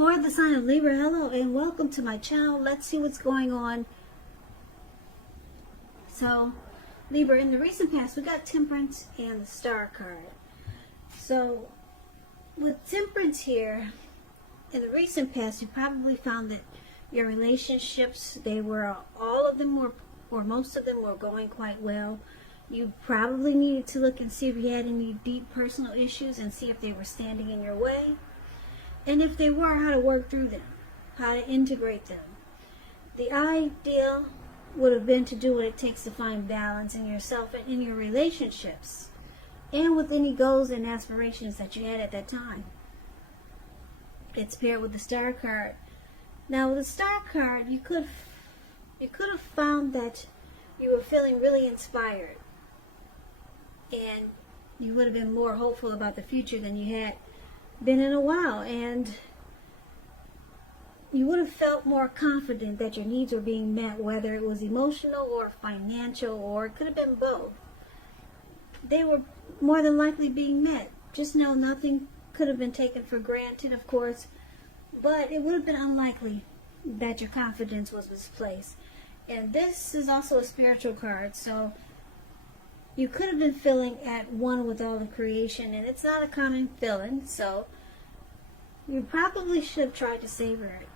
For the sign of Libra, hello and welcome to my channel. Let's see what's going on. So, Libra, in the recent past, we got Temperance and the Star card. So, with Temperance here, in the recent past, you probably found that your relationships, all of them were, or most of them were going quite well. You probably needed to look and see if you had any deep personal issues and see if they were standing in your way. And if they were, how to work through them, how to integrate them. The ideal would have been to do what it takes to find balance in yourself and in your relationships, and with any goals and aspirations that you had at that time. It's paired with the Star card. Now, with the Star card, you could have found that you were feeling really inspired, and you would have been more hopeful about the future than you had been in a while, and you would have felt more confident that your needs were being met, whether it was emotional or financial, or it could have been both. They were more than likely being met. Just know nothing could have been taken for granted, of course, but it would have been unlikely that your confidence was misplaced. And this is also a spiritual card, so you could have been feeling at one with all of creation, and it's not a common feeling, so you probably should have tried to savor it.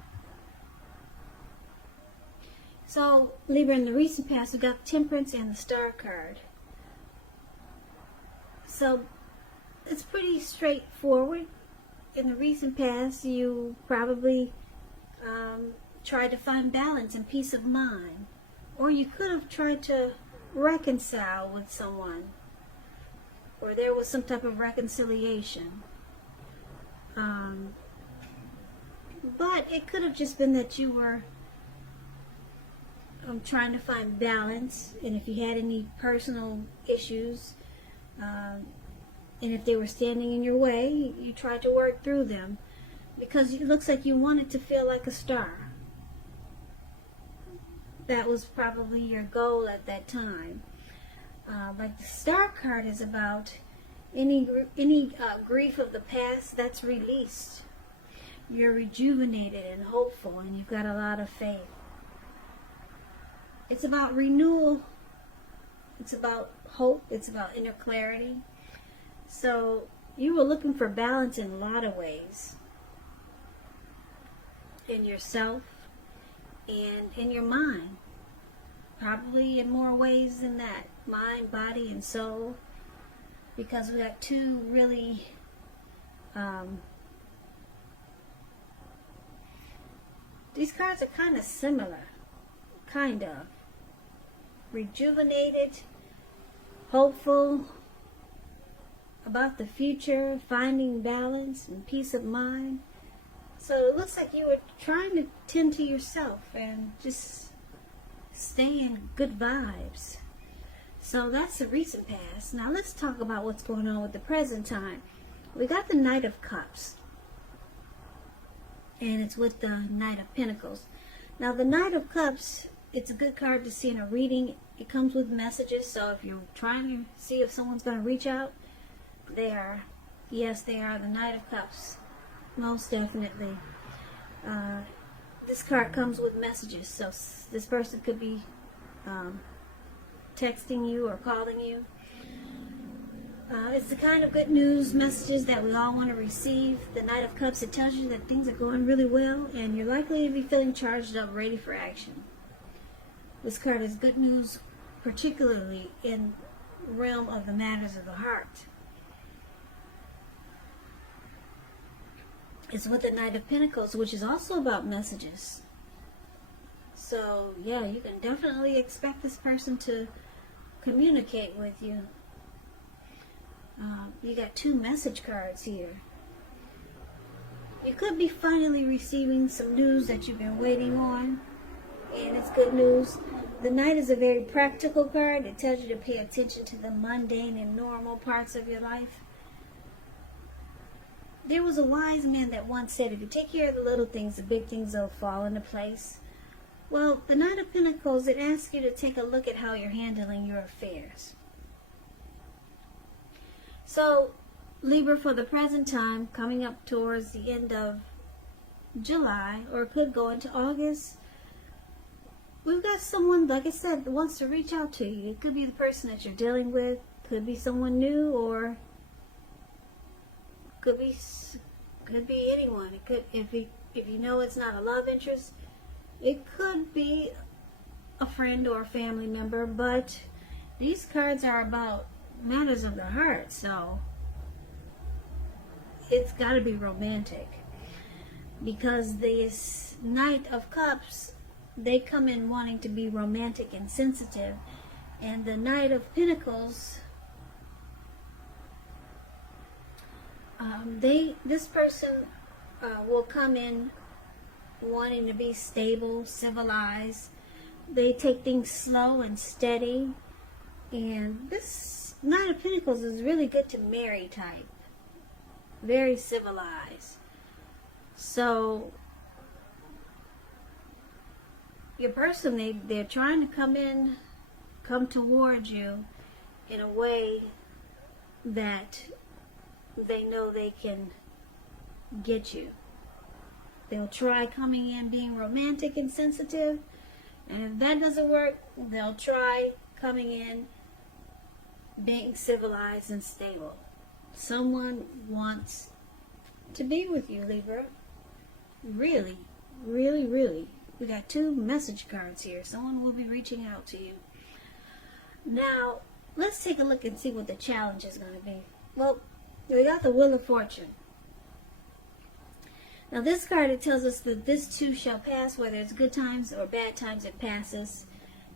So, Libra, in the recent past, we got Temperance and the Star card. So, it's pretty straightforward. In the recent past, you probably tried to find balance and peace of mind. Or you could have tried to reconcile with someone, or there was some type of reconciliation, but it could have just been that you were trying to find balance, and if you had any personal issues, and if they were standing in your way, you tried to work through them, because it looks like you wanted to feel like a star. That was probably your goal at that time. Like the Star card is about any grief of the past that's released. You're rejuvenated and hopeful, and you've got a lot of faith. It's about renewal. It's about hope. It's about inner clarity. So you were looking for balance in a lot of ways. In yourself, and in your mind, probably in more ways than that, mind, body, and soul, because we got two really these cards are kind of similar, kind of rejuvenated, hopeful about the future, finding balance and peace of mind. So it looks like you were trying to tend to yourself and just stay in good vibes. So that's the recent past. Now let's talk about what's going on with the present time. We got the Knight of Cups, and it's with the Knight of Pentacles. Now the Knight of Cups, it's a good card to see in a reading. It comes with messages, so if you're trying to see if someone's going to reach out, they are. Yes, they are the Knight of Cups. Most definitely. This card comes with messages, so this person could be texting you or calling you. It's the kind of good news messages that we all want to receive. The Knight of Cups, it tells you that things are going really well, and you're likely to be feeling charged up, ready for action. This card is good news, particularly in the realm of the matters of the heart. It's with the Knight of Pentacles, which is also about messages. So, yeah, you can definitely expect this person to communicate with you. You got two message cards here. You could be finally receiving some news that you've been waiting on, and it's good news. The Knight is a very practical card. It tells you to pay attention to the mundane and normal parts of your life. There was a wise man that once said, if you take care of the little things, the big things will fall into place. Well, the Knight of Pentacles, it asks you to take a look at how you're handling your affairs. So, Libra, for the present time, coming up towards the end of July, or it could go into August. We've got someone, like I said, that wants to reach out to you. It could be the person that you're dealing with, could be someone new, or could be anyone. It could, if you know it's not a love interest, it could be a friend or a family member. But these cards are about matters of the heart, so it's got to be romantic, because this Knight of Cups, they come in wanting to be romantic and sensitive, and the Knight of Pentacles, this person will come in wanting to be stable, civilized. They take things slow and steady, and this Knight of Pentacles is really good to marry type, very civilized. So your person, they're trying to come towards you in a way that they know they can get you. They'll try coming in being romantic and sensitive, and if that doesn't work, they'll try coming in being civilized and stable. Someone wants to be with you, Libra. Really, really, really. We got 2 message cards here. Someone will be reaching out to you. Now, let's take a look and see what the challenge is going to be. Well, we got the Wheel of Fortune. Now, this card, it tells us that this too shall pass, whether it's good times or bad times, it passes.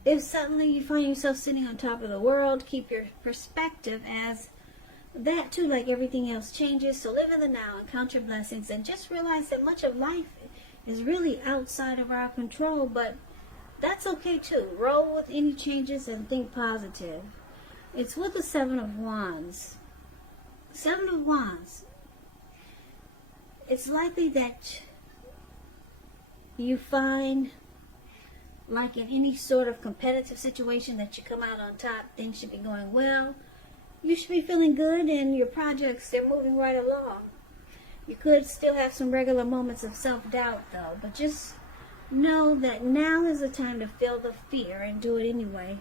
If suddenly you find yourself sitting on top of the world, keep your perspective as that too, like everything else, changes. So live in the now and count your blessings, and just realize that much of life is really outside of our control, but that's okay too. Roll with any changes and think positive. It's with the 7 of Wands. 7 of Wands. It's likely that you find, like in any sort of competitive situation, that you come out on top. Things should be going well. You should be feeling good, and your projects, they're moving right along. You could still have some regular moments of self-doubt, though, but just know that now is the time to feel the fear and do it anyway.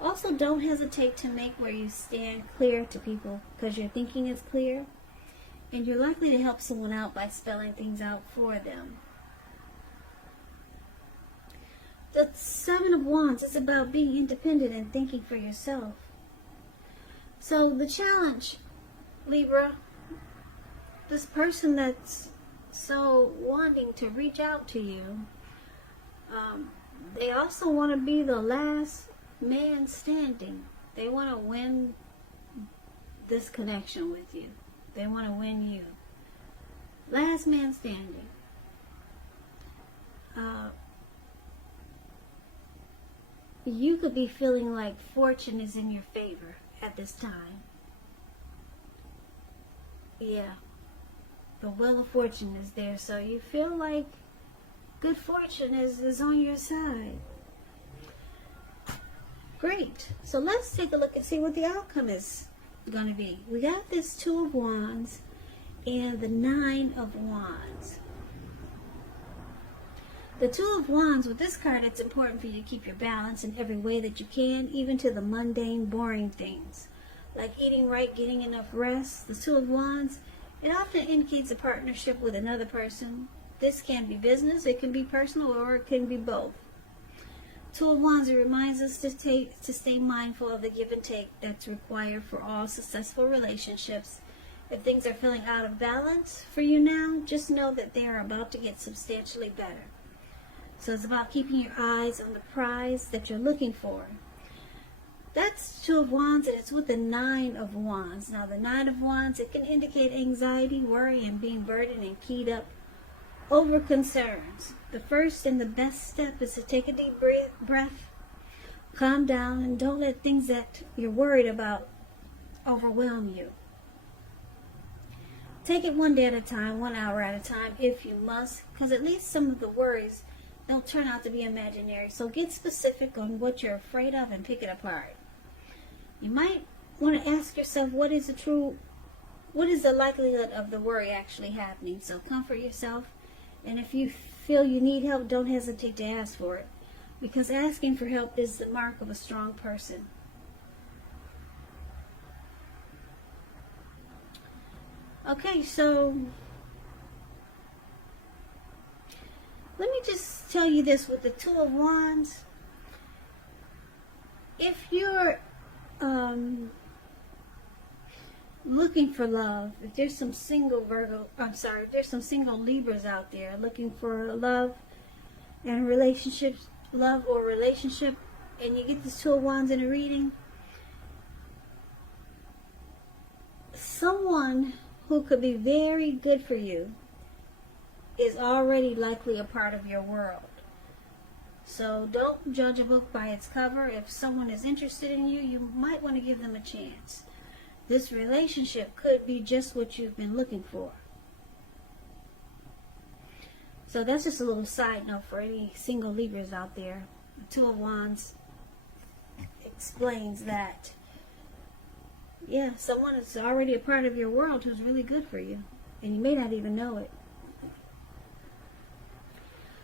Also, don't hesitate to make where you stand clear to people, because your thinking is clear, and you're likely to help someone out by spelling things out for them. The 7 of Wands is about being independent and thinking for yourself. So the challenge, Libra, this person that's so wanting to reach out to you, they also want to be the last man standing. They want to win this connection with you. They want to win you. Last man standing. You could be feeling like fortune is in your favor at this time. Yeah. The Wheel of Fortune is there, so you feel like good fortune is on your side. Great. So let's take a look and see what the outcome is going to be. We got this 2 of Wands and the 9 of Wands. The 2 of Wands, with this card, it's important for you to keep your balance in every way that you can, even to the mundane, boring things, like eating right, getting enough rest. The 2 of Wands, it often indicates a partnership with another person. This can be business, it can be personal, or it can be both. 2 of Wands, it reminds us to stay mindful of the give and take that's required for all successful relationships. If things are feeling out of balance for you now, just know that they are about to get substantially better. So it's about keeping your eyes on the prize that you're looking for. That's 2 of Wands, and it's with the 9 of Wands. Now, the 9 of Wands, it can indicate anxiety, worry, and being burdened and keyed up over concerns. The first and the best step is to take a deep breath, calm down, and don't let things that you're worried about overwhelm you. Take it one day at a time, 1 hour at a time, if you must, because at least some of the worries, they'll turn out to be imaginary. So get specific on what you're afraid of and pick it apart. You might want to ask yourself, what is the likelihood of the worry actually happening? So comfort yourself And if you feel you need help, don't hesitate to ask for it, because asking for help is the mark of a strong person. Okay, so let me just tell you this with the Two of Wands. If you're looking for love, if there's some single if there's some single Libras out there looking for love and relationships, love or relationship, and you get this Two of Wands in a reading, someone who could be very good for you is already likely a part of your world. So don't judge a book by its cover. If someone is interested in you, you might want to give them a chance. This relationship could be just what you've been looking for. So that's just a little side note for any single Libras out there. The Two of Wands explains that. Yeah, someone is already a part of your world who's really good for you, and you may not even know it.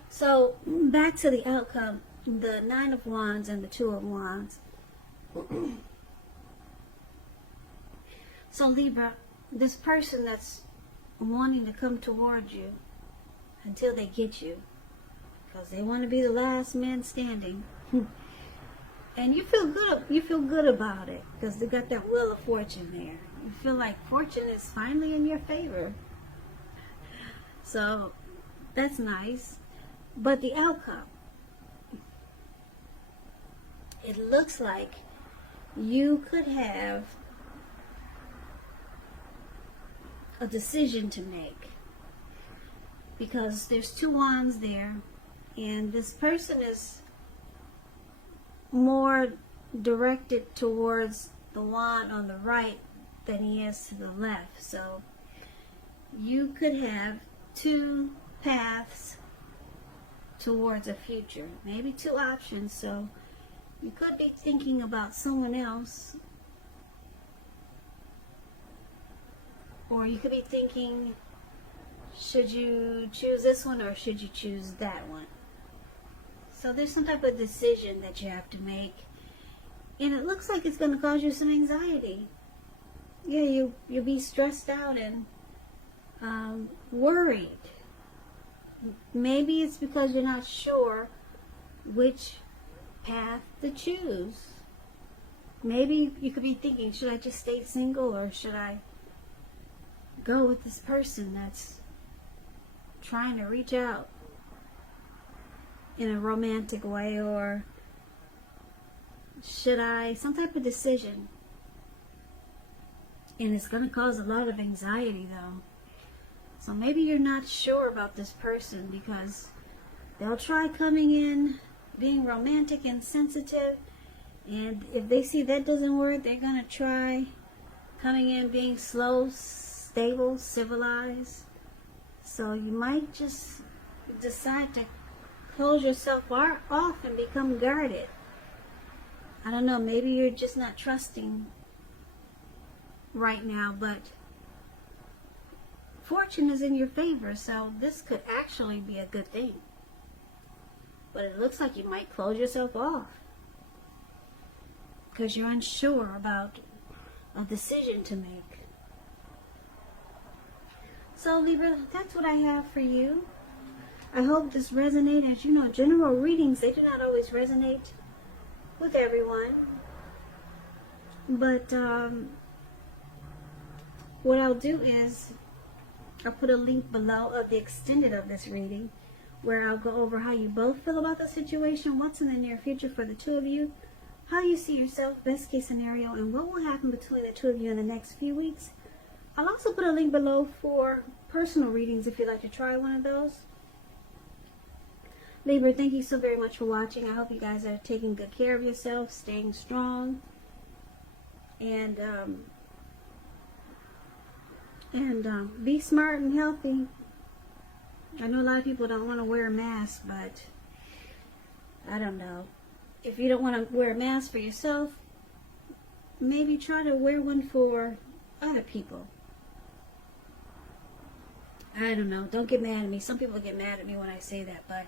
So back to the outcome, the Nine of Wands and the Two of Wands. So Libra, this person that's wanting to come towards you until they get you, because they want to be the last man standing. And you feel good about it, because they got that Wheel of Fortune there. You feel like fortune is finally in your favor. So that's nice. But the outcome, it looks like you could have a decision to make, because there's two wands there, and this person is more directed towards the wand on the right than he is to the left. So you could have two paths towards a future, maybe two options. So you could be thinking about someone else, or you could be thinking, should you choose this one or should you choose that one? So there's some type of decision that you have to make, and it looks like it's going to cause you some anxiety. Yeah, you'll be stressed out and worried. Maybe it's because you're not sure which path to choose. Maybe you could be thinking, should I just stay single, or should I go with this person that's trying to reach out in a romantic way, or should I, some type of decision. And it's going to cause a lot of anxiety though. So maybe you're not sure about this person, because they'll try coming in being romantic and sensitive, and if they see that doesn't work, they're going to try coming in being slow, stable, civilized. So you might just decide to close yourself off and become guarded. I don't know, maybe you're just not trusting right now, but fortune is in your favor, so this could actually be a good thing. But it looks like you might close yourself off because you're unsure about a decision to make. So Libra, that's what I have for you. I hope this resonates. As you know, general readings, they do not always resonate with everyone. But what I'll do is I'll put a link below of the extended of this reading, where I'll go over how you both feel about the situation, what's in the near future for the two of you, how you see yourself, best case scenario, and what will happen between the two of you in the next few weeks. I'll also put a link below for personal readings if you'd like to try one of those. Libra, thank you so very much for watching. I hope you guys are taking good care of yourself, staying strong, and be smart and healthy. I know a lot of people don't want to wear a mask, but I don't know. If you don't want to wear a mask for yourself, maybe try to wear one for other people. I don't know. Don't get mad at me. Some people get mad at me when I say that, but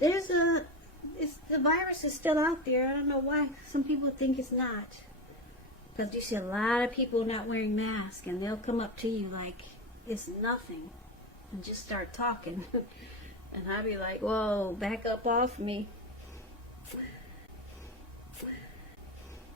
the virus is still out there. I don't know why some people think it's not. Because you see a lot of people not wearing masks, and they'll come up to you like it's nothing and just start talking. And I'll be like, whoa, back up off me.